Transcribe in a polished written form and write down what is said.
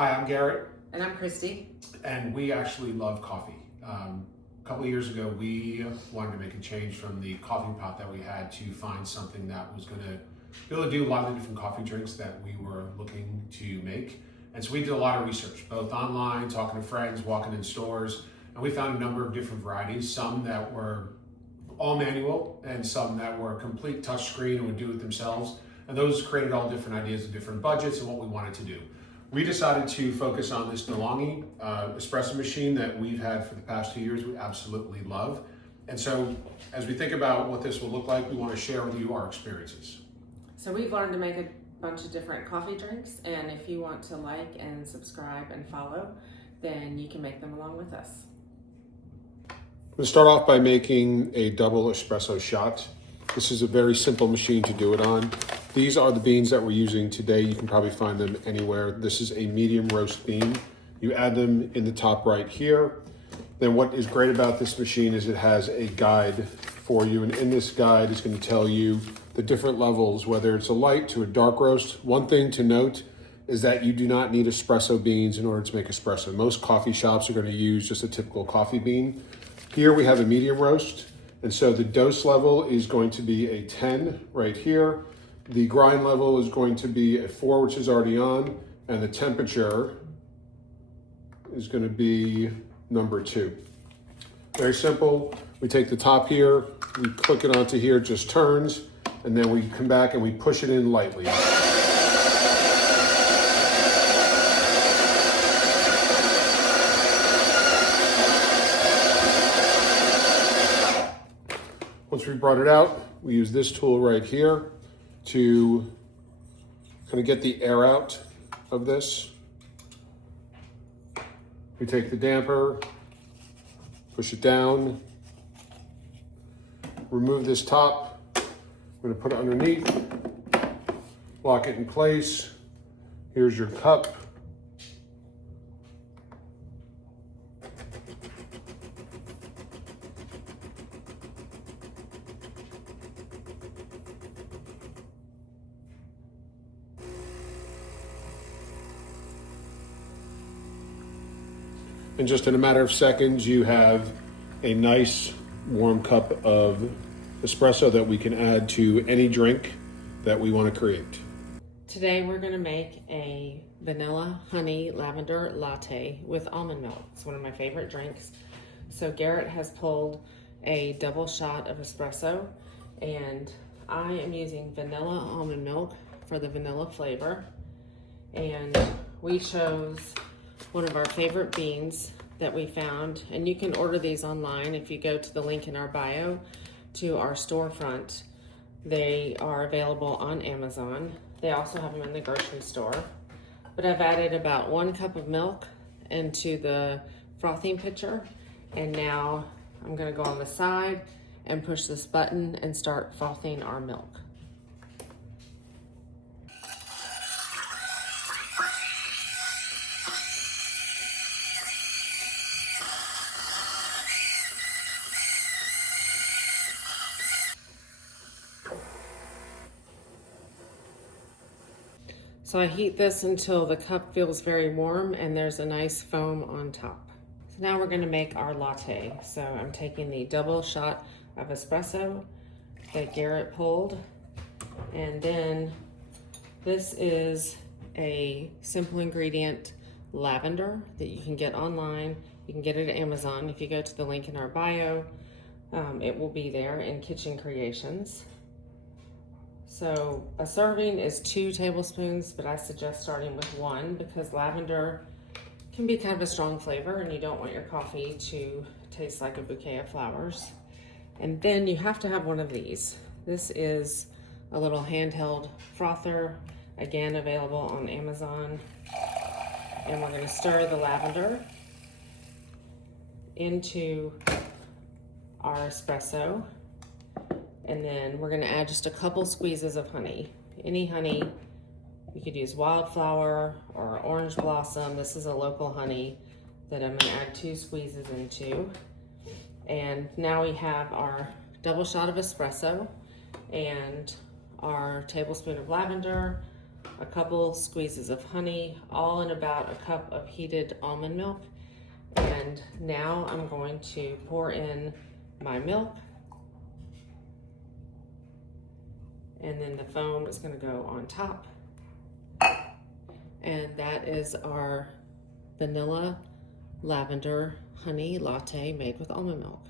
Hi, I'm Garrett. And I'm Christy. And we actually love coffee. A couple of years ago, we wanted to make a change from the coffee pot that we had to find something that was going to be able to do a lot of the different coffee drinks that we were looking to make. And so we did a lot of research, both online, talking to friends, walking in stores, and we found a number of different varieties, some that were all manual and some that were complete touchscreen and would do it themselves. And those created all different ideas of different budgets and what we wanted to do. We decided to focus on this DeLonghi espresso machine that we've had for the past 2 years. We absolutely love. And so as we think about what this will look like, we want to share with you our experiences. So we've learned to make a bunch of different coffee drinks, and if you want to like and subscribe and follow, then you can make them along with us. We'll start off by making a double espresso shot. This is a very simple machine to do it on. These are the beans that we're using today. You can probably find them anywhere. This is a medium roast bean. You add them in the top right here. Then what is great about this machine is it has a guide for you. And in this guide, it's going to tell you the different levels, whether it's a light to a dark roast. One thing to note is that you do not need espresso beans in order to make espresso. Most coffee shops are going to use just a typical coffee bean. Here we have a medium roast. And so the dose level is going to be a 10 right here. The grind level is going to be a 4, which is already on, and the temperature is going to be number 2. Very simple. We take the top here, we click it onto here, it just turns, and then we come back and we push it in lightly. Once we brought it out, we use this tool right here to kind of get the air out of this. We take the damper, push it down, remove this top. We're going to put it underneath, lock it in place. Here's your cup. And just in a matter of seconds, you have a nice warm cup of espresso that we can add to any drink that we want to create. Today we're going to make a Vanilla Honey Lavender Latte with almond milk. It's one of my favorite drinks. So Garrett has pulled a double shot of espresso, and I am using vanilla almond milk for the vanilla flavor. And we chose one of our favorite beans that we found, and you can order these online if you go to the link in our bio to our storefront. They are available on Amazon. They also have them in the grocery store. But I've added about 1 cup of milk into the frothing pitcher, and now I'm going to go on the side and push this button and start frothing our milk. So I heat this until the cup feels very warm and there's a nice foam on top. So now we're going to make our latte. So I'm taking the double shot of espresso that Garrett pulled, and then this is a simple ingredient lavender that you can get online. You can get it at Amazon. If you go to the link in our bio, it will be there in Kitchen Creations. So a serving is 2 tablespoons, but I suggest starting with 1 because lavender can be kind of a strong flavor and you don't want your coffee to taste like a bouquet of flowers. And then you have to have one of these. This is a little handheld frother, again available on Amazon. And we're going to stir the lavender into our espresso. And then we're going to add just a couple squeezes of honey. Any honey. You could use wildflower or orange blossom. This is a local honey that I'm going to add 2 squeezes into. And now we have our double shot of espresso and our tablespoon of lavender, a couple squeezes of honey, all in about a cup of heated almond milk. And now I'm going to pour in my milk. And then the foam is going to go on top. And that is our Vanilla Lavender Honey Latte made with almond milk.